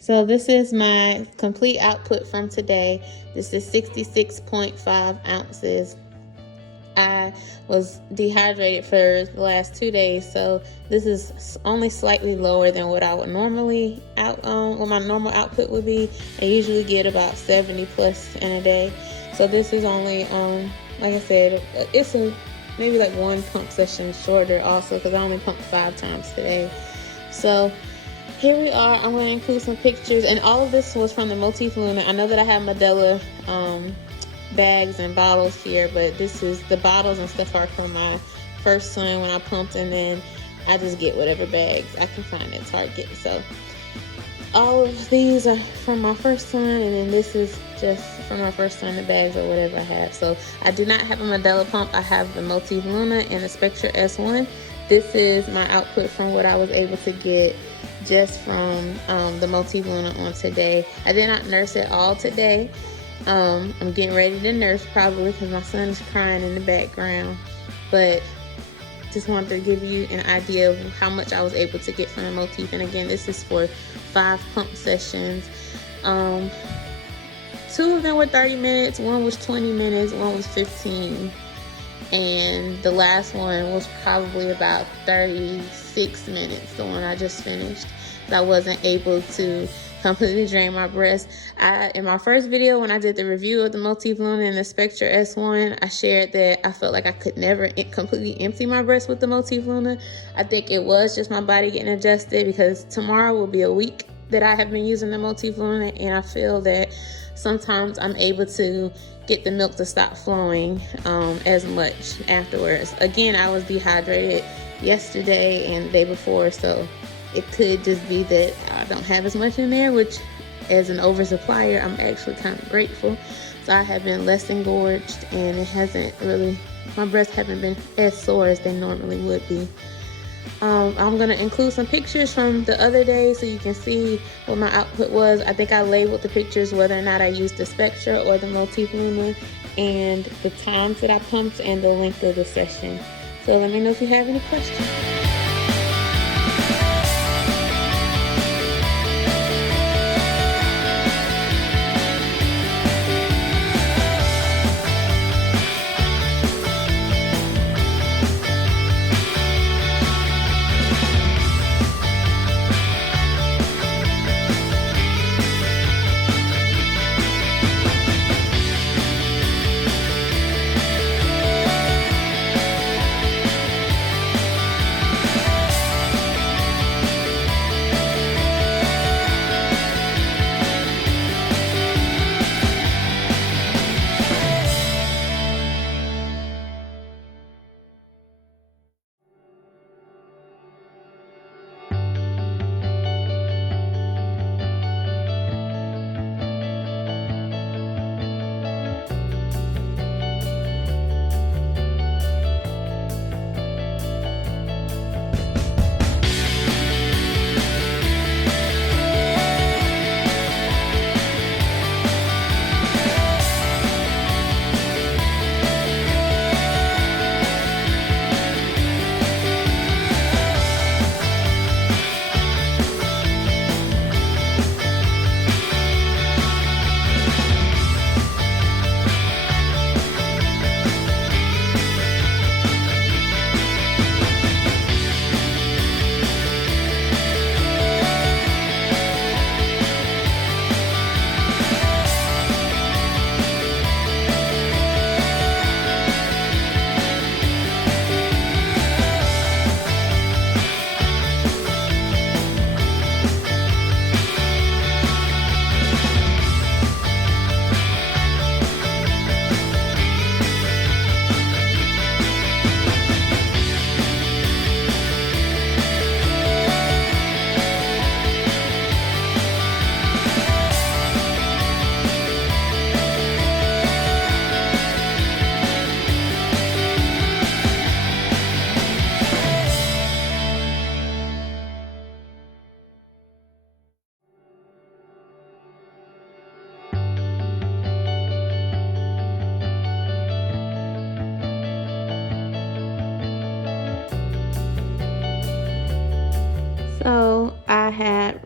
So this is my complete output from today. This is 66.5 ounces. I was dehydrated for the last 2 days, so this is only slightly lower than what I would normally what my normal output would be. I usually get about 70 plus in a day, so this is only like I said, it's maybe like one pump session shorter also, because I only pumped 5 times today. So here we are. I'm going to include some pictures, and all of this was from the Motif Luna. I know that I have Medela bags and bottles here, but this is the bottles and stuff are from my first son when I pumped, and then I just get whatever bags I can find at Target. So all of these are from my first son, and then this is just from my first son, the bags or whatever I have. So I do not have a Medela pump. I have the Motif Luna and the Spectra S1. This is my output from what I was able to get just from the Motif Luna on today. I did not nurse at all today. I'm getting ready to nurse probably because my son is crying in the background, but just wanted to give you an idea of how much I was able to get from the Motif. And again, this is for 5 pump sessions. 2 of them were 30 minutes, one was 20 minutes, one was 15, and the last one was probably about 36 minutes, the one I just finished. I wasn't able to completely drain my breast. In my first video, when I did the review of the Motif Luna and the Spectra S1, I shared that I felt like I could never completely empty my breast with the Motif Luna. I think it was just my body getting adjusted, because tomorrow will be a week that I have been using the Motif Luna, and I feel that sometimes I'm able to get the milk to stop flowing as much afterwards. Again, I was dehydrated yesterday and the day before, so it could just be that I don't have as much in there, which as an oversupplier, I'm actually kind of grateful. So I have been less engorged, and it hasn't really, my breasts haven't been as sore as they normally would be. I'm going to include some pictures from the other day so you can see what my output was. I think I labeled the pictures whether or not I used the Spectra or the Motif Luna, and the times that I pumped and the length of the session. So let me know if you have any questions.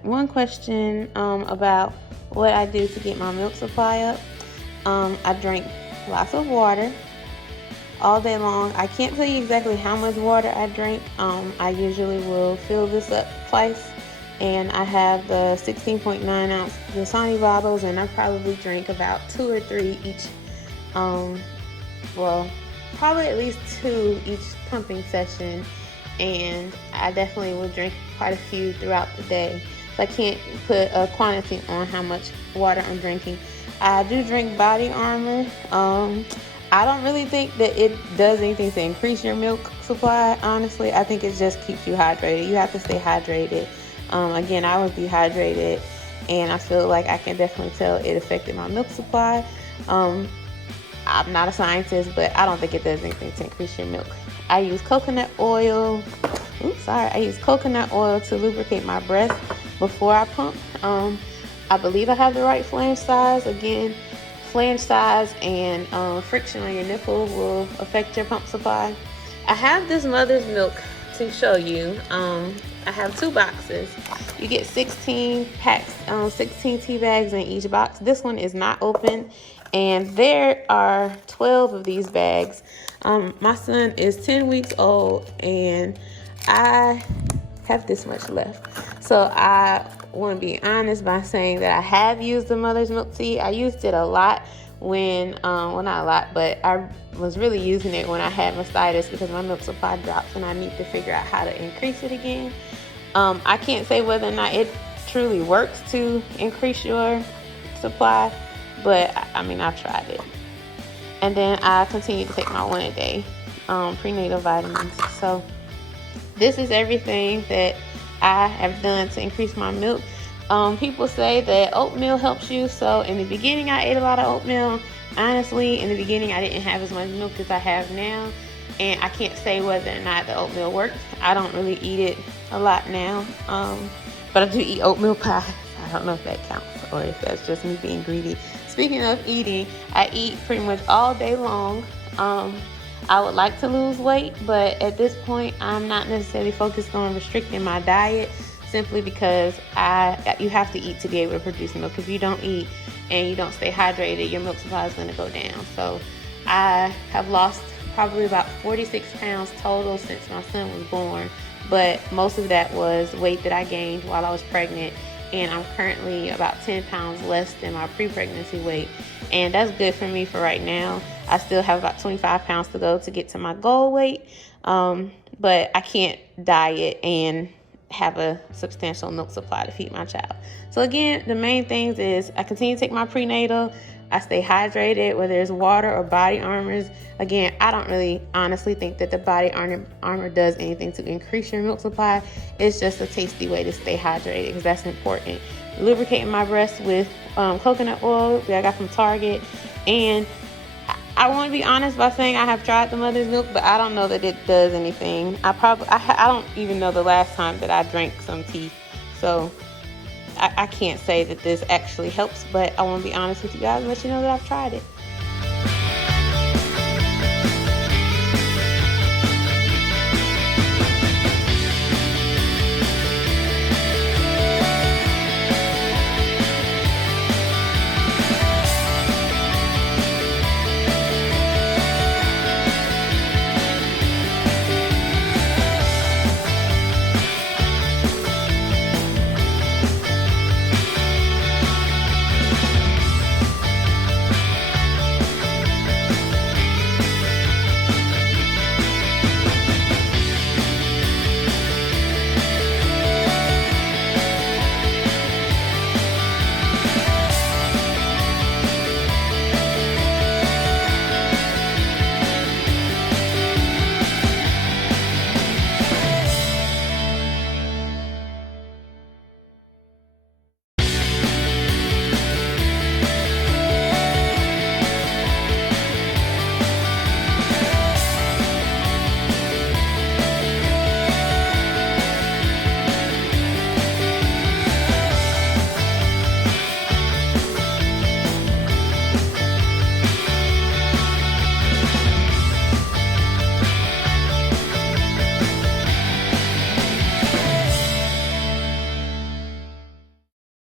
one question about what I do to get my milk supply up. I drink lots of water all day long. I can't tell you exactly how much water I drink. I usually will fill this up twice, and I have the 16.9 ounce Dasani bottles, and I probably drink about 2 or 3 each. Well, probably at least 2 each pumping session, and I definitely will drink quite a few throughout the day. So I can't put a quantity on how much water I'm drinking. I do drink Body Armor. I don't really think that it does anything to increase your milk supply, honestly. I think it just keeps you hydrated. You have to stay hydrated. Again, I was dehydrated, and I feel like I can definitely tell it affected my milk supply. I'm not a scientist, but I don't think it does anything to increase your milk. I use coconut oil. I use coconut oil to lubricate my breast before I pump. I believe I have the right flange size. Again, flange size and friction on your nipple will affect your pump supply. I have this mother's milk to show you. I have 2 boxes. You get 16 packs, 16 tea bags in each box. This one is not open, and there are 12 of these bags. My son is 10 weeks old, and I have this much left. So I want to be honest by saying that I have used the mother's milk tea. I used it a lot when, well, not a lot, but I was really using it when I had mastitis because my milk supply dropped, and I need to figure out how to increase it again. I can't say whether or not it truly works to increase your supply, but I mean, I've tried it. And then I continue to take my 1-a-day prenatal vitamins. So this is everything that I have done to increase my milk. People say that oatmeal helps you. So in the beginning, I ate a lot of oatmeal. Honestly, in the beginning, I didn't have as much milk as I have now. And I can't say whether or not the oatmeal worked. I don't really eat it a lot now. But I do eat oatmeal pie. I don't know if that counts or if that's just me being greedy. Speaking of eating, I eat pretty much all day long. I would like to lose weight, but at this point, I'm not necessarily focused on restricting my diet simply because you have to eat to be able to produce milk. If you don't eat and you don't stay hydrated, your milk supply is going to go down. So I have lost probably about 46 pounds total since my son was born, but most of that was weight that I gained while I was pregnant, and I'm currently about 10 pounds less than my pre-pregnancy weight, and that's good for me for right now. I still have about 25 pounds to go to get to my goal weight, but I can't diet and have a substantial milk supply to feed my child. So again, the main things is I continue to take my prenatal. I stay hydrated, whether it's water or Body Armors. Again, I don't really honestly think that the Body Armor does anything to increase your milk supply. It's just a tasty way to stay hydrated because that's important. Lubricating my breast with coconut oil that I got from Target. And I want to be honest by saying I have tried the mother's milk, but I don't know that it does anything. I don't even know the last time that I drank some tea. So I can't say that this actually helps, but I want to be honest with you guys and let you know that I've tried it.